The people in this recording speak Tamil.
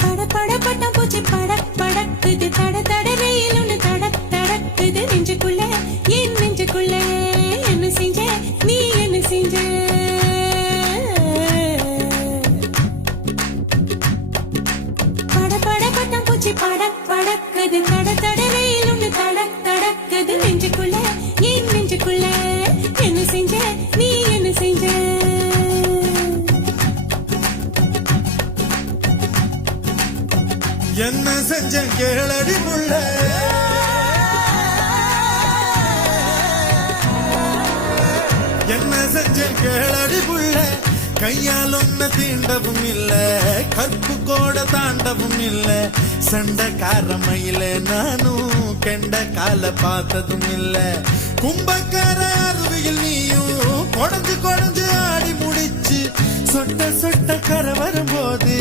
பட பட பட்டம் பூச்சி படக் படக்குது தட தட வெயில் ஒண்ணு தடக் தடக்குது நெஞ்சுக்குள்ள என் நெஞ்சுக்குள்ள என்ன செஞ்ச நீ என்ன செஞ்ச பட பட பட்டம் பூச்சி படக் படக்குது தட தட வெயில் ஒண்ணு தடக் தடக்குது நெஞ்சுக்குள்ள என் நெஞ்சுக்குள்ள என்ன செஞ்ச நீ என்ன செஞ்ச என்ன செஞ்ச கேளடி புள்ள என்ன செஞ்ச கேளடி புள்ள கையால் ஒன்ன தீண்டவும் இல்ல கற்பு கோட தாண்டவும் இல்ல சண்டைக்கார மயில நானும் கெண்ட கால பார்த்ததும் இல்ல கும்பக்கார அருவியில் நீயும் கொடஞ்சு கொடஞ்சு ஆடி முடிச்சு சொட்ட சொட்ட கரை வரும்போது